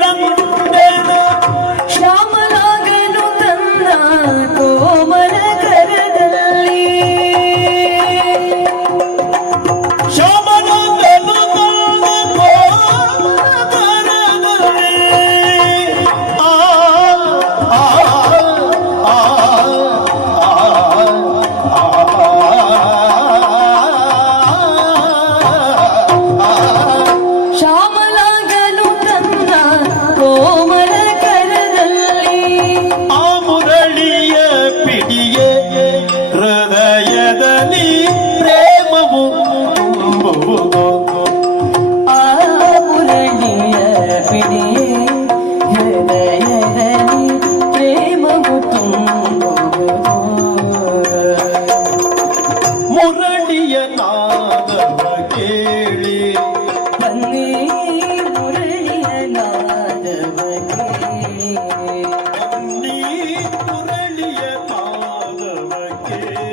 ರಂಡೆನ ಶ್ಯಾಮಲಾಗನು ತನ್ನ ಕೋಮಲ ಕರದಲ್ಲಿ ಶ್ಯಾಮಲಾಗನು ತನ್ನ ಕೋಮಲ ಕರದಲ್ಲಿ ಶ್ಯಾಮಲಾಗನು ತನ್ನ ಕೋಮಲ ಕರದಲ್ಲಿ ಆ ಮುರಳಿಯ ಪಿಡಿಯೇ ಹೃದಯದಲ್ಲಿ ಪ್ರೇಮವು ತುಂಬುವುದು ಆ ಮುರಳಿಯ ಪಿಡಿಯೇ ಹೃದಯದಲ್ಲಿ ಪ್ರೇಮವು ತುಂಬುವುದು ಮುರಳಿಯ ನಾದವ ಕೇಳಿ ಬನ್ನಿ ಮುರಳಿಯ ನಾದವ ಕೇಳಿ ನೀ ಮುರಳಿಯ ನಾದವ ಕೇಳಿ